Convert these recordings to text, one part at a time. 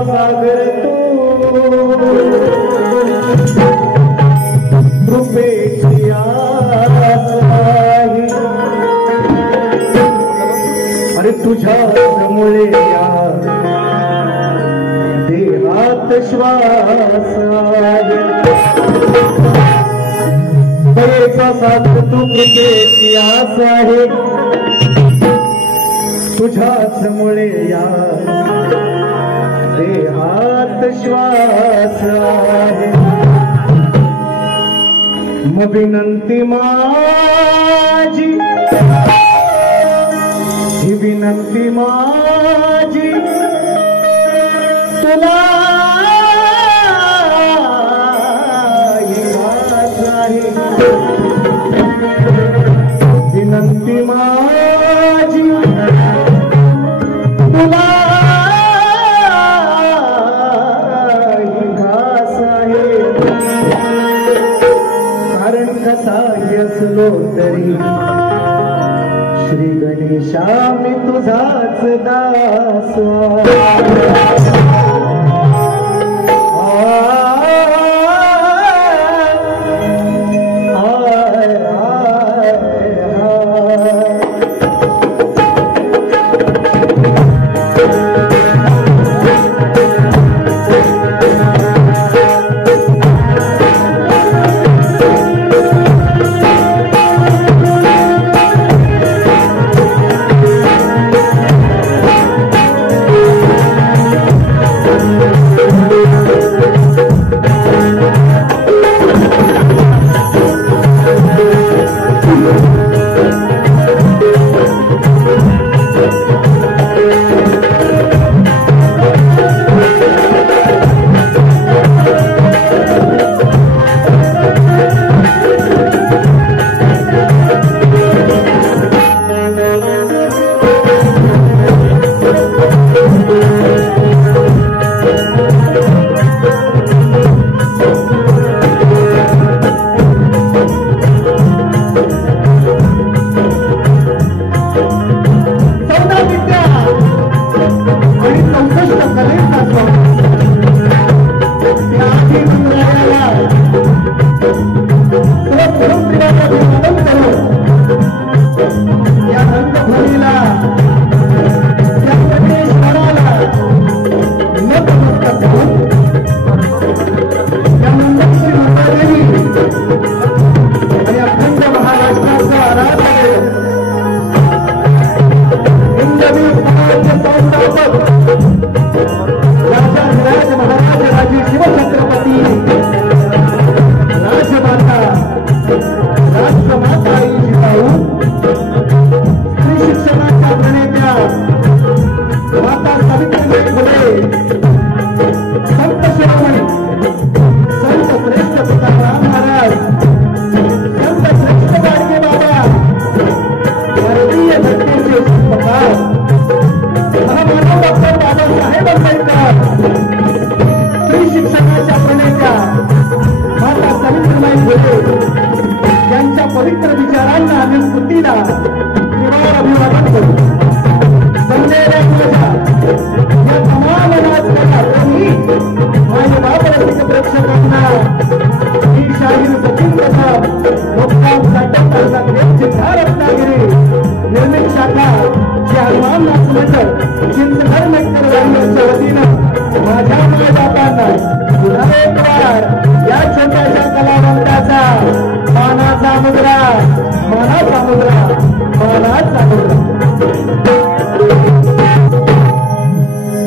सागर तू कृपेची आस आहे अरे तुझ्यामुळे या देहात श्वास आहे दयेचा सागर तू कृपेची आस आहे तुझ्याचमुळे या देहात श्वास आहे मग विनंती माझी ही विनंती माझी तुला विनंती माझी तुला घास आहे कारण कसाही असलो तरी श्री गणेशा मी तुझाच दास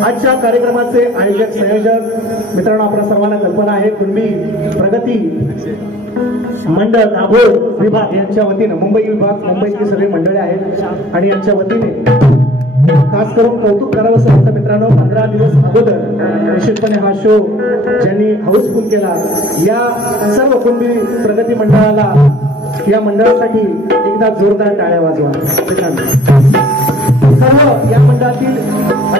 आजच्या कार्यक्रमाचे आयोजक संयोजक मित्रांनो आपल्या सर्वांना कल्पना आहे कुणबी प्रगती मंडळ दाभोळ विभाग यांच्या वतीने मुंबई विभाग मुंबईतली सगळी मंडळे आहेत आणि यांच्या वतीने खास करून कौतुक करावं असं वाटतं मित्रांनो 15 दिवस अगोदर निश्चितपणे हा शो ज्यांनी हाऊसफुल केला या सर्व कुणबी प्रगती मंडळाला या मंडळासाठी एकदा जोरदार टाळ्या वाजवा सर्व या मंडळातील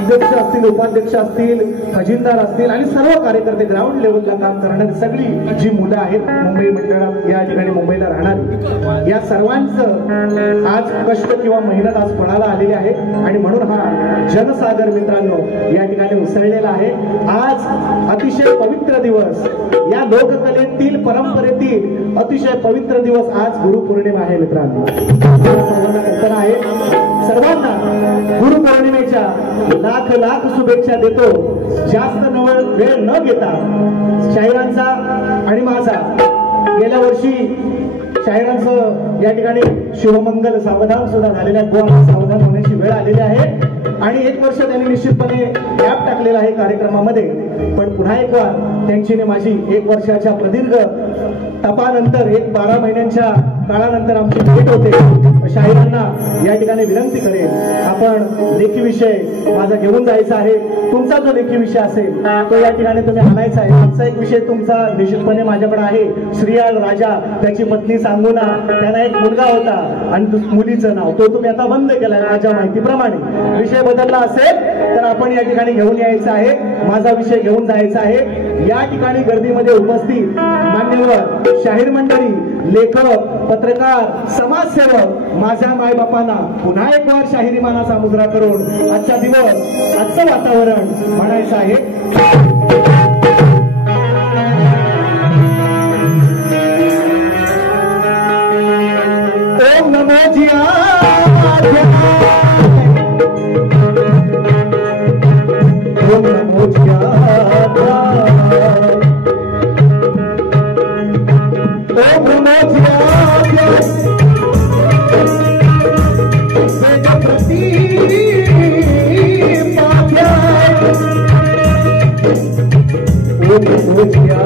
अध्यक्ष असतील, उपाध्यक्ष असतील, खजिनदार असतील आणि सर्व कार्यकर्ते ग्राउंड लेवलला काम करणारी सगळी जी मुलं आहेत मुंबई मंडळात या ठिकाणी मुंबईला राहणारी, या सर्वांचं आज कष्ट किंवा मेहनत आज फळाला आलेली आहे आणि म्हणून हा जनसागर मित्रांनो या ठिकाणी उसळलेला आहे. आज अतिशय पवित्र दिवस, या लोककलेतील परंपरेतील अतिशय पवित्र दिवस आज गुरुपौर्णिमा आहे मित्रांनो. सर्वांना कल्पना आहे, सर्वांना गुरुपौर्णिमेच्या लाख लाख शुभेच्छा देतो. जास्त वेळ न घेता शाहिरांचा आणि माझा गेल्या वर्षी शाहिरांचं या ठिकाणी शुभमंगल सावधान सुद्धा झालेल्या आहे. सावधान होण्याची वेळ आलेली आहे आणि 1 वर्ष त्यांनी निश्चितपणे गॅप टाकलेला आहे कार्यक्रमामध्ये. पण पुन्हा एक वार त्यांची आणि माझी 1 वर्षाच्या प्रदीर्घ तपानंतर 12 महिन्यांच्या काळानंतर आमची भेट होते. शाहिरांना या ठिकाणी विनंती करेन, आपण लेखी विषय माझा घेऊन जायचा आहे. तुमचा जो लेखी विषय असेल तो या ठिकाणी तुम्ही आणायचा आहे. आजचा एक विषय तुमचा निश्चितपणे माझ्याकडे आहे. श्रीयाळ राजा, त्याची पत्नी सांगूना, त्यांना एक मुलगा होता आणि मुलीचं नाव तो तुम्ही आता बंद केलाय माझ्या माहितीप्रमाणे. विषय बदलला असेल तर आपण या ठिकाणी घेऊन यायचा आहे, माझा विषय घेऊन जायचा आहे. या ठिकाणी गर्दीमध्ये उपस्थित मान्यवर शाहीर मंडळी, लेखक, पत्रकार, समाजसेवक, माझ्या मायबापांना पुन्हा एक वार शाहिरी मानाचा मुजरा करून आजचा दिवस, आजचं वातावरण म्हणायचं आहे. ओम नमो जिया ओम नमो जिया ओम नमो जिया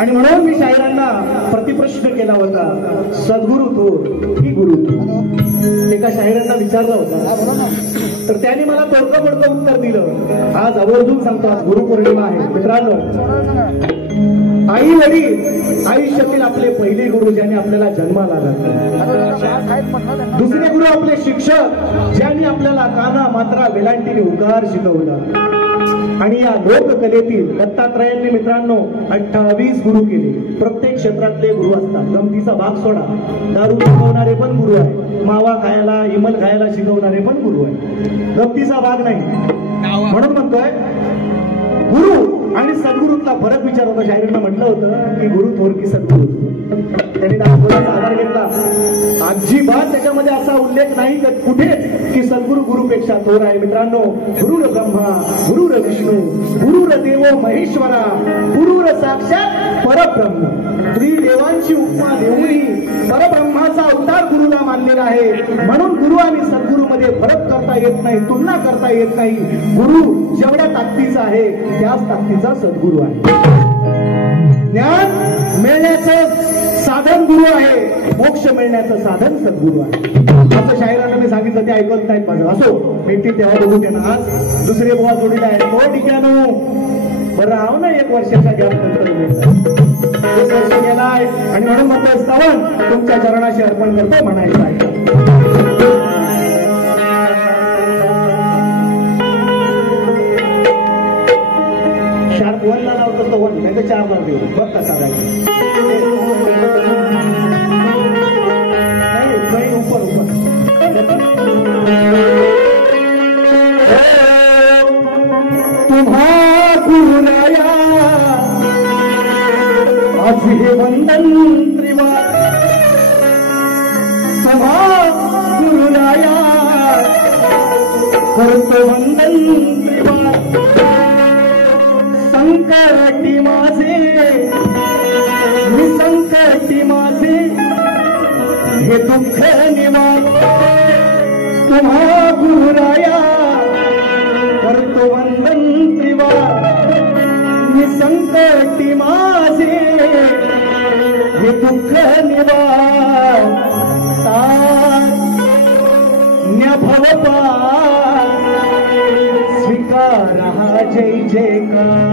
आणि म्हणून मी शाहिरांना प्रतिप्रश्न केला होता, सद्गुरु थोर की गुरु थोर. एका शाहिरांना विचारला होता तर त्याने मला तोडकं पडकं उत्तर दिलं. आज आवर्जून सांगतो, आज गुरुपौर्णिमा आहे मित्रांनो. आई वडील आयुष्यातील आपले पहिले गुरु, ज्यांनी आपल्याला जन्माला घातला. दुसरे गुरु आपले शिक्षक, ज्यांनी आपल्याला काना मात्रा वेलांटीने उकार शिकवला. आणि या लोककलेतील दत्तात्रयांनी मित्रांनो 28 गुरु केले. प्रत्येक क्षेत्रातले गुरु असतात. गमतीचा भाग सोडा, दारू शिकवणारे पण गुरु आहे, मावा खायला, इमल खायला शिकवणारे पण गुरु आहे. गमतीचा भाग नाही. म्हणून म्हणतोय गुरु आणि सद्गुरूतला फरक विचार होता. शाहिरांना म्हटलं होतं की गुरु थोर की सद्गुरू. त्यांनी दाखवण्याचा आधार घेतला. अजिबात त्याच्यामध्ये असा उल्लेख नाही कुठेच की सद्गुरू गुरुपेक्षा थोर आहे. मित्रांनो, गुरुर ब्रह्मा गुरुर विष्णू गुरुर देवो महेश्वरा गुरुर साक्षात परब्रह्म. त्रिदेवांची उपमा देऊनही परब्रह्माचा अवतार गुरुला मानलेला आहे. म्हणून गुरु आणि सद्गुरू मध्ये फरक करता येत नाही, तुलना करता येत नाही. गुरु जेवढ्या ताकदीचा आहे त्याच ताकदीचा सद्गुरू आहे. ज्ञान मिळण्याचं साधन गुरु आहे, मोक्ष मिळण्याचं साधन सद्गुरू आहे. असं शाहिरांना मी सांगितलं, ते ऐकत नाहीत माझं. असो, भेटतील तेव्हा बघू त्यांना. आज दुसरे बुवा जोडीला आहे. हो ठिकाणो बरं, राव ना 1 वर्षाच्या गॅप नंतर पावन तुमच्या चरणाशी अर्पण करतो म्हणायचं आहे. शार्प 1 ला लावतो तो 1 नाही तर 4 ला देऊ बघ कसा नाही ऊपर ऊपर तुम्हा गुरुराया आज हे वंदन त्रिवार तुम्हा गुरुराया करतो वंदन त्रिवार संकटी माझे निसंकटी माझे हे दुःख निवार तुम्हा गुरुराया करतो वंदन त्रिवार निसंकटी माझे हे दुःख निवार भवपार स्वीकार हा जय जयकार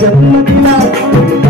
जन्म दिला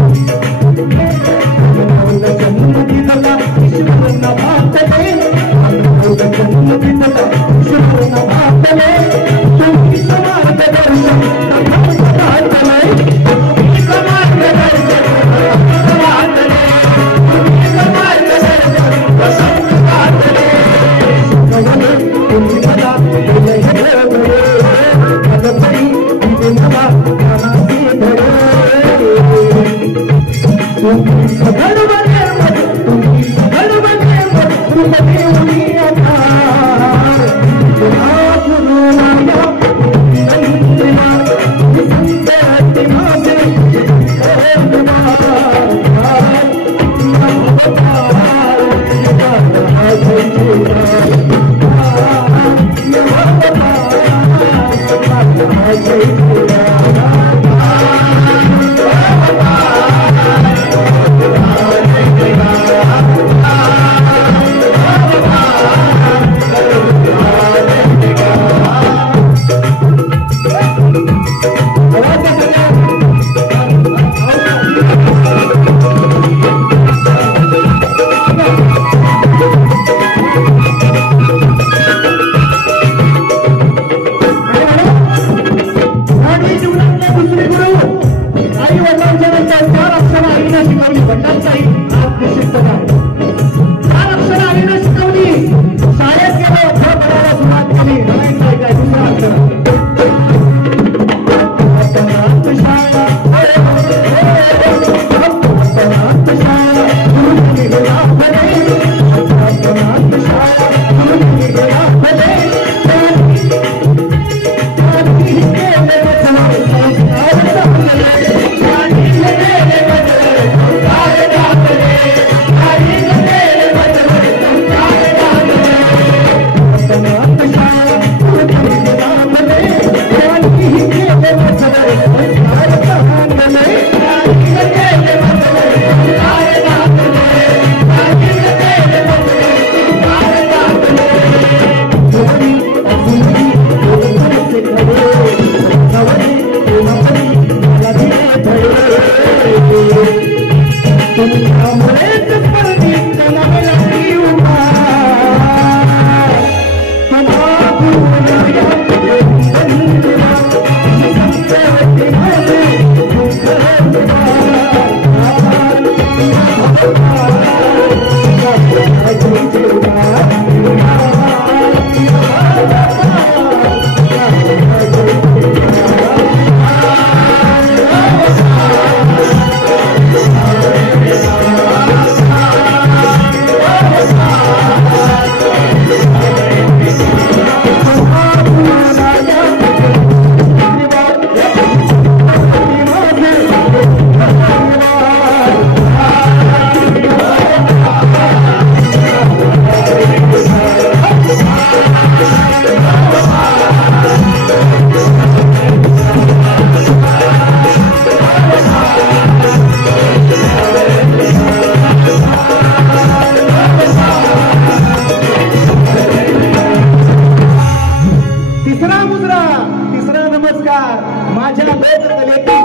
पुरस्कार माझ्या लोककलेतील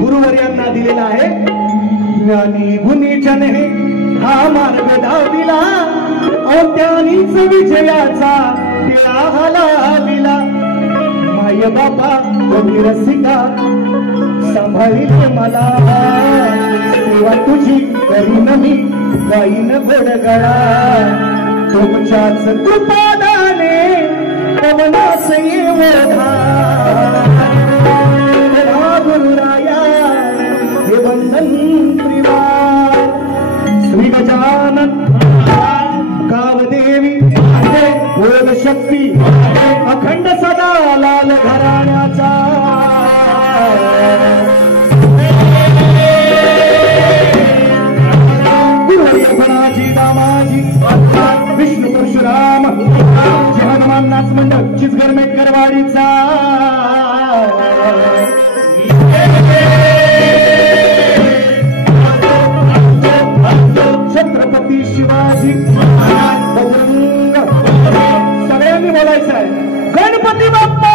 गुरुवर्यांना दिलेला आहे. ज्ञानी गुणी जन हे हा मार्ग दाविला, त्यांनीच विजयाचा टिळा लाविला. माय बाबा कवी रसिका सांभाळील मला, तेव्हा तुझी करीन मी गाईन गोडगळा. तुमच्याच कृपादाने पवनास येवढा, गुरुराया हे वंदन त्रिवार. श्री गजानन कावदेवी बोल शक्ती अखंड सदा लाल घराण्याचा. गुरुजी दामाजी विष्णू परशुराम जय हनुमान नाच मंडळ चिचघर मेटकरवाडीचा. छत्रपती शिवाजी बजरंग. सगळ्यांनी बोलायचं आहे गणपती बाप्पा.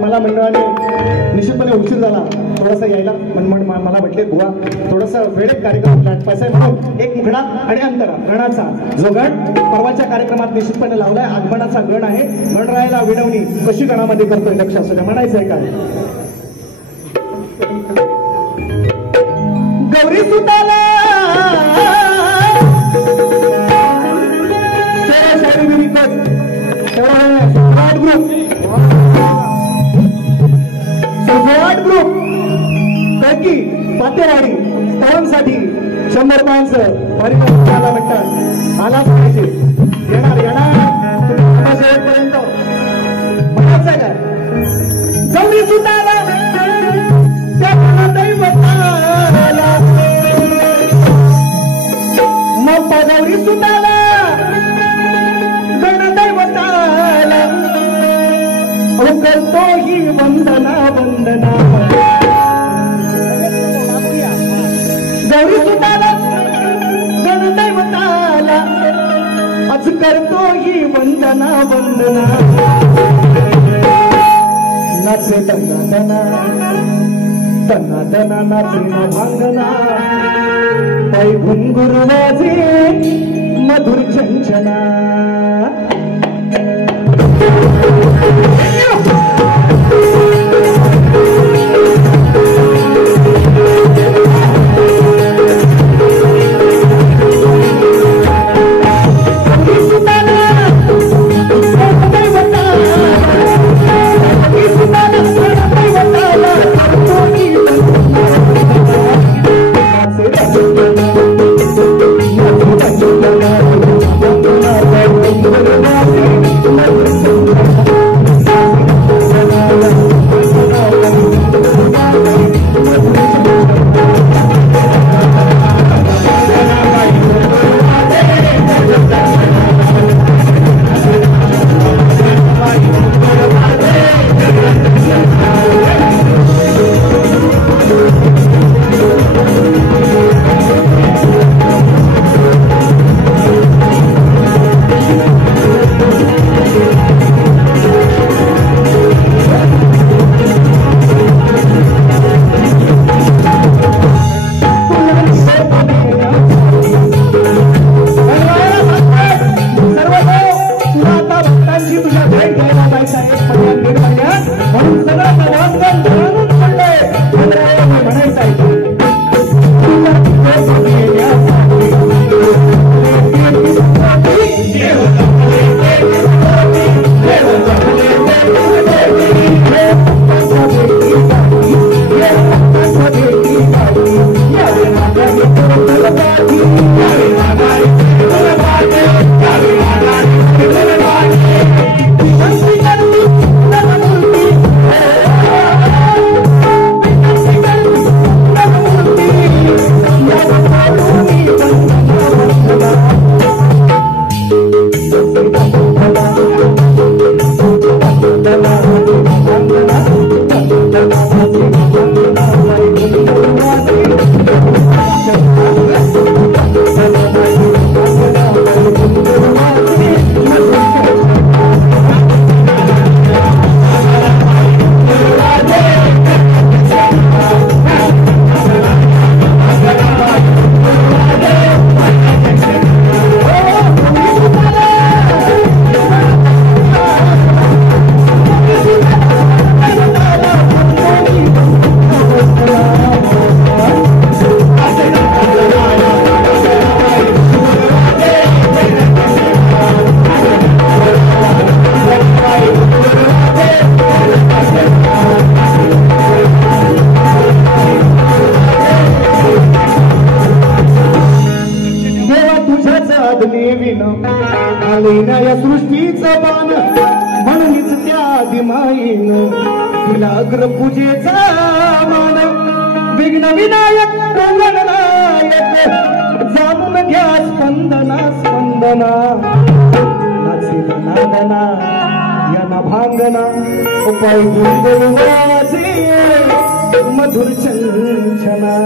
मला मंडळाने निश्चितपणे उशीर झाला थोडासा यायला, पण मला म्हटले बुवा थोडासा वेळेत कार्यक्रम पैसा म्हणून एक मुखडा आणि अंतरा गणाचा जो गण परवाच्या कार्यक्रमात निश्चितपणे लावलाय. आगमनाचा गण आहे. गणरायाला विनवणी कशी गणामध्ये करतोय लक्ष असू द्या. म्हणायचं आहे काय गौरी सुताला ग्रुप पैकी पातेवाडी स्थळांसाठी 100 माणसं परिवाराला म्हणतात आलाच पाहिजे. येणार शेवटपर्यंत म्हणायचं काय गौरी सुताला त्या दैवताला मग गौरी सुताला गणदैवताला करतो ही वंदना वंदना. गौरी सुताला गणदैवताला आज करतो ही वंदना वंदना. नाचे तना तना तना तना नाचे ना भांगना, पाय घुंगुर वाजे मधुर चंचना. व्याघ्र पूजेचा मान विघ्न विनायक गणनायक जाणून घ्या स्पंदना स्पंदना नाचेल नांदना या नभांगना उपाय गुंगवाजे मधुर चंचना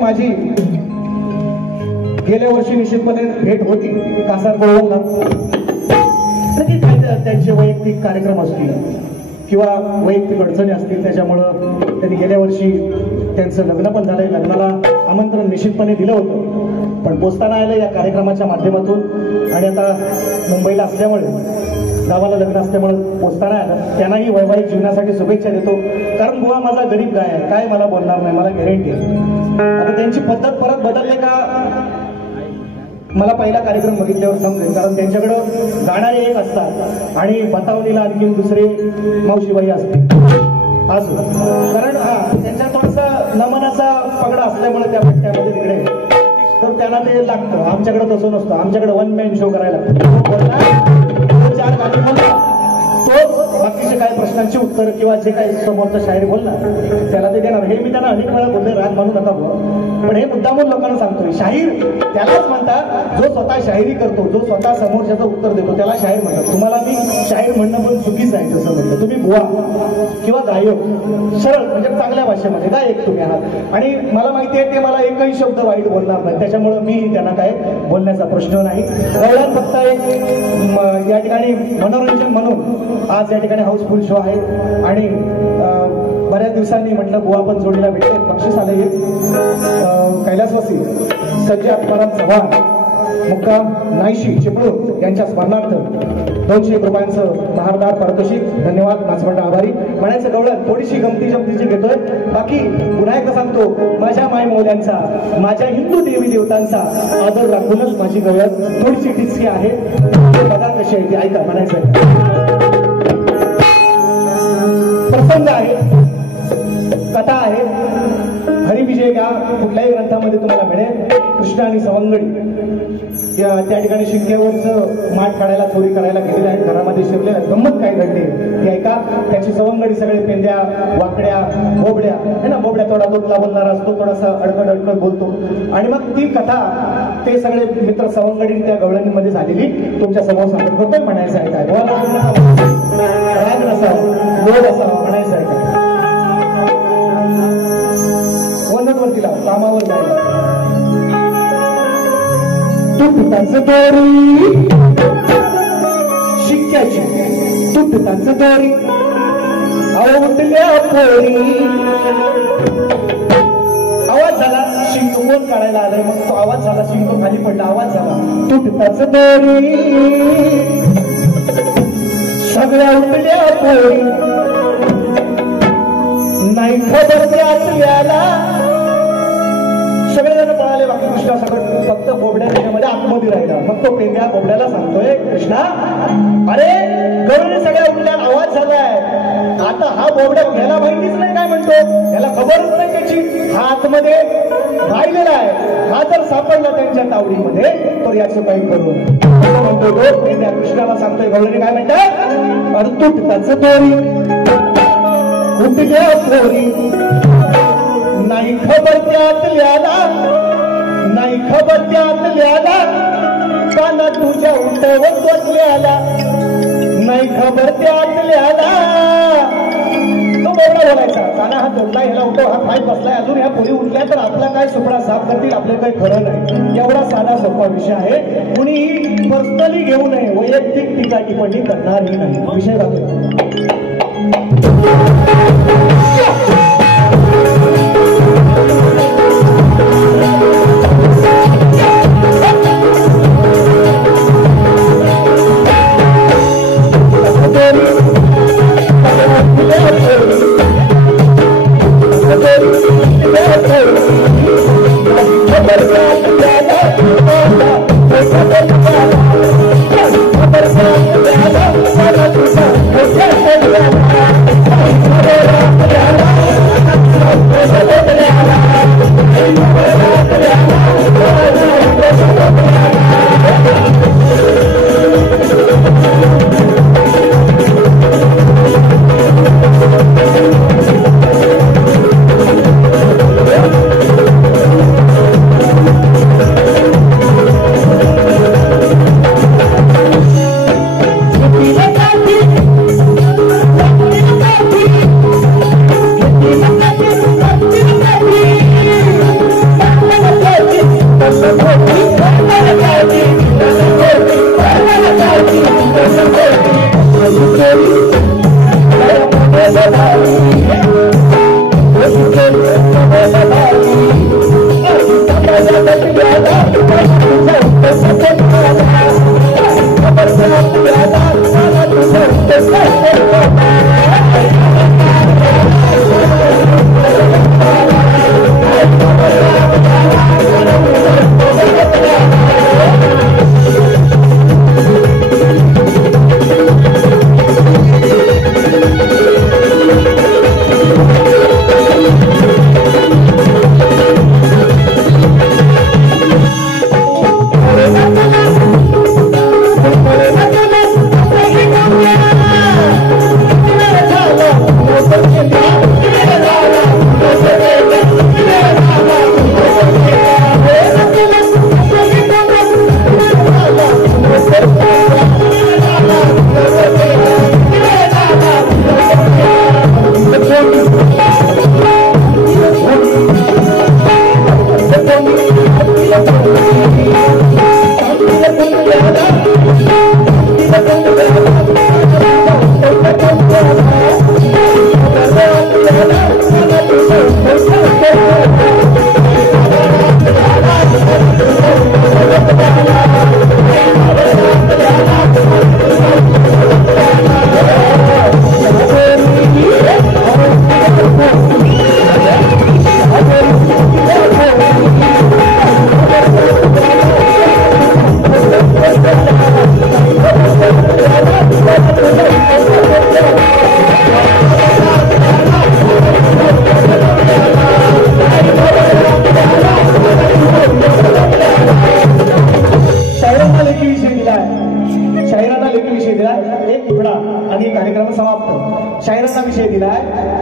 माझी गेल्या वर्षी निश्चितपणे भेट होती कासार गोळवणला. त्यांचे वैयक्तिक कार्यक्रम असतील किंवा वैयक्तिक अडचणी असतील त्याच्यामुळं त्यांनी गेल्या वर्षी त्यांचं लग्न पण झालंय. लग्नाला आमंत्रण निश्चितपणे दिलं होतं पण पोचताना आलं या कार्यक्रमाच्या माध्यमातून आणि आता मुंबईला असल्यामुळे गावाला लग्न असल्यामुळे पोचताना आलं. त्यांनाही वैवाहिक जीवनासाठी शुभेच्छा देतो कारण बुवा माझा गरीब गाय आहे काय मला बोलणार नाही मला गॅरंटी आहे. आता त्यांची पद्धत परत बदलले का मला पहिला कार्यक्रम बघितल्यावर समजेल कारण त्यांच्याकडं गाणारे एक असतात आणि बतावणीला आणखी दुसरे मावशीबाई असते असो कारण त्यांच्या थोडासा नमनाचा पगडा असल्यामुळे त्या भट्ट्यामध्ये तिकडे तर त्यांना ते लागतं. आमच्याकडे तसं नसतं. आमच्याकडे वन मॅन शो करायला लागतो. चार गाणी बोलला तो बाकीचे काही प्रश्नांची उत्तर किंवा जे काही समोरचा शायरी बोलला त्याला ते देणार. हे मी त्यांना अनेक वेळा बोलले राग मानू नका पण हे मुद्दामून लोकांना सांगतोय. शाहीर त्यालाच म्हणतात जो स्वतः शायरी करतो जो स्वतः समोरच्याचं उत्तर देतो त्याला शाहीर म्हणतात. तुम्हाला मी शाहीर म्हणणं पण चुकीचं आहे तसं म्हणतं. तुम्ही बुवा किंवा गायक सरळ म्हणजे चांगल्या भाषेमध्ये गायक तुम्ही आहात आणि मला माहिती आहे ते मला एकही शब्द वाईट बोलणार नाही त्याच्यामुळे मी त्यांना काय बोलण्याचा प्रश्न नाही. गवळण फक्त एक या ठिकाणी मनोरंजन म्हणून आज या ठिकाणी हाऊसफुल शो आहे आणि बऱ्याच दिवसांनी म्हटलं बुवा पण जोडीला भेटले. बक्षीस आले एक कैलासवासी सज्ज आत्माराम चव्हाण मुक्काम नाईशी चिपळूण यांच्या स्मरणार्थ 200 रुपयांचं महारदार पारितोषिक. धन्यवाद नाचमंडळ आभारी. म्हणायचं गवळण थोडीशी गमती जमतीची घेतोय. बाकी पुन्हा एकदा सांगतो माझ्या माय मौल्यांचा माझ्या हिंदू देवी देवतांचा आदर राखूनच माझी गवळण थोडीशी टिचकी आहे. बघा कशी आहे ती ऐका. म्हणायचं प्रसंग आहे कथा आहे हरिविजय या कुठल्याही ग्रंथामध्ये तुम्हाला मिळेल. कृष्ण आणि सवंगडी त्या ठिकाणी शिंक्यावरचं माठ काढायला चोरी करायला गेलेले आहेत. घरामध्ये शिरलेल्या गंमत काय घडली ती ऐका. त्याची सवंगडी सगळे पेंद्या वाकड्या बोबड्या है ना. बोबड्या थोडा तोतला बोलणारा असतो थोडासा अडकड अडकड बोलतो आणि मग ती कथा ते सगळे मित्र सवंगडी त्या गवळणीमध्ये झालेली तुमच्या समोर सांगत होतं. म्हणायचं आहे काय राग नसावं लोभ असावा म्हणायचं आहे काय. वरती लाव कामावर जायला तुटताच दोरी शिक्क्याची तुटताच दोरी उठल्या पोरी. आवाज झाला शिंक कोण काढायला आलाय मग तो आवाज झाला शिंक खाली पडला आवाज झाला तुटताच दोरी सगळ्या उठल्या पोरी नाही खबर त्याला सगळेजण पळाले. बाकी कृष्णा सगळं फक्त बोबड्या त्याच्यामध्ये आतमध्ये राहिला. मग तो पेंड्या बोबड्याला सांगतोय कृष्णा अरे गरुडी सगळ्या उठल्या आवाज झालाय आता हा बोबड्या घ्यायला माहितीच नाही काय म्हणतो, याला खबरच नाही त्याची. हा आतमध्ये राहिलेला आहे, हा जर सापडला त्यांच्या तावडीमध्ये तर याचं काही करू म्हणतो तो. त्या कृष्णाला सांगतोय गवळणी काय म्हणतात, अडतुट त्याच तोरी उठल्या थोरी, नाही खबर त्यातल्याला, नाही खबर त्यातल्याला, काना तुझ्या उठवत बसल्याला, नाही खबर त्यातल्याला. तो बोबडा बोलायचा, काना हा तोडला, ह्याला उठव, हा खाय बसलाय, अजून ह्या पोरी उठल्या तर आपला काय सुपडा साफ करतील, आपले काही खरं नाही. एवढा साधा सोपा विषय आहे, कुणीही पर्सनली घेऊ नये, वैयक्तिक टीका टिप्पणी करणारही नाही. विषय जातो.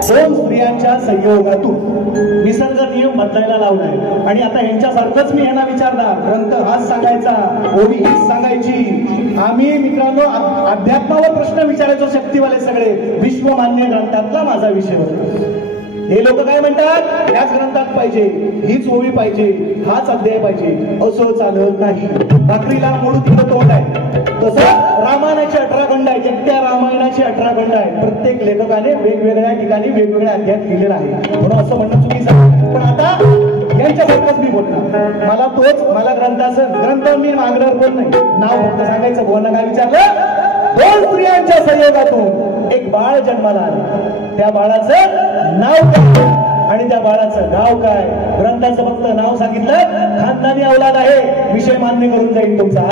दोन स्त्रियांच्या संयोगातून निसर्ग नियम बदलायला लावलाय. आणि आता यांच्यासारखंच मी यांना विचारणार, ग्रंथ हाच सांगायचा, ओवी हीच सांगायची. आम्ही मित्रांनो अध्यात्मावर प्रश्न विचारायचो शक्तीवाले सगळे. विश्वमान्य ग्रंथातला माझा विषय होता. हे लोक काय म्हणतात, याच ग्रंथात पाहिजे, हीच ओवी पाहिजे, हाच अध्याय पाहिजे. असं चालत नाही. भाकरीला मोडू तिकडं तोंड आहे. तसं रामायणाचे 18 खंड आहेत. एकट्या रामायणाचे 18 खंड आहेत. प्रत्येक लेखकाने वेगवेगळ्या ठिकाणी वेगवेगळ्या अध्यायात लिहिलेला आहे. म्हणून असं म्हणणं चुकीचं आहे. पण आता यांच्यासारखंच मी बोलणार. मला ग्रंथाचं ग्रंथ मी मागणार कोण नाही, नाव फक्त सांगायचं. बोलणं काय विचारलं, दोन स्त्रियांच्या संयोगातून एक बाळ जन्माला आलं. त्या बाळाचं नाव काय आणि त्या बाळाचं नाव काय? ग्रंथाचं फक्त नाव सांगितलं, खानदानी औलाद आहे. विषय मान्य करून जाईल तुमचा.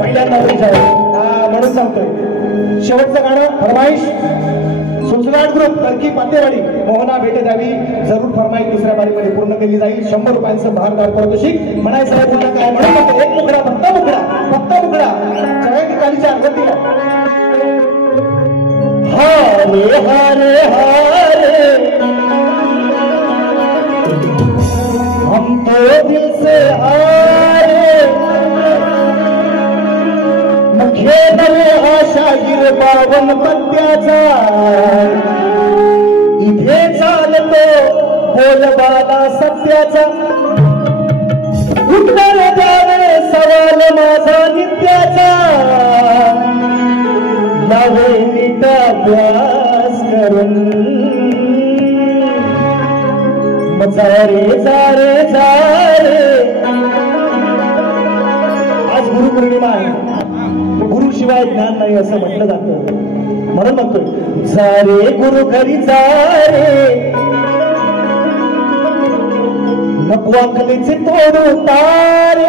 पहिल्यांदा म्हणून सांगतोय. शेवटचं गाणं फरमाईश सुचनाट ग्रुप तरकी पातेवाडी मोहना भेटे द्यावी जरूर फरमाई दुसऱ्या बारीमध्ये पूर्ण केली जाईल 100 रुपयांचं भारदार पारितोषिक म्हणाय साहेब मला काय म्हणत एक मुकडा फक्त मुकडा सगळ्या कालीच्या गतीला हारे हारे हारे हम तो दिल से हारे मुखे नवे आशा गिर बावन पत्त्याचा इथे चालतो बोलबाला सत्याचा उत्तर द्यावे सवाल माझा नित्याचा लावे नीट अभ्यास करून जारे जारे जारे आज गुरुपौर्णिमा आहे गुरुशिवाय ज्ञान नाही असं म्हटलं जातं म्हणून म्हणतोय जारे गुरु घरी जारे नको अकलीचे तोडू तारे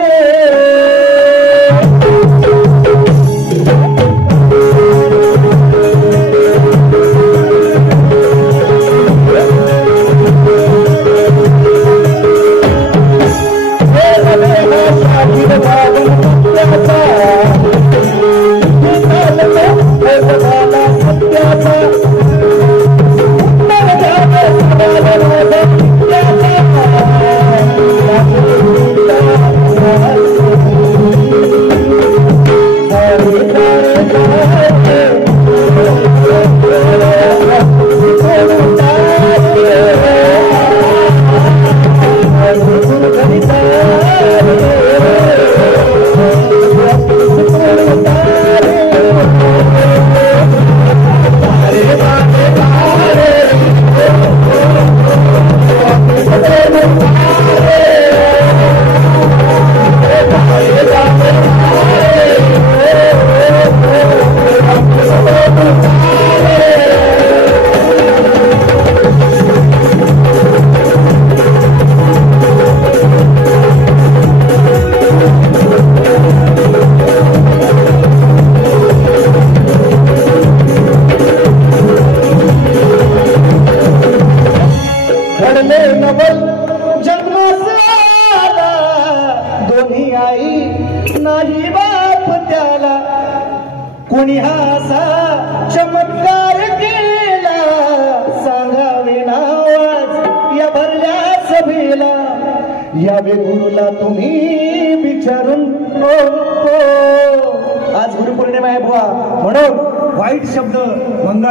नाही बाप त्याला कोणी हासा चमत्कार केला सांगावे नावाज या भरल्या सभेला यावे गुरुला तुम्ही विचारून आज गुरुपौर्णिमा आहे बुवा म्हणून वाईट शब्द मंगळ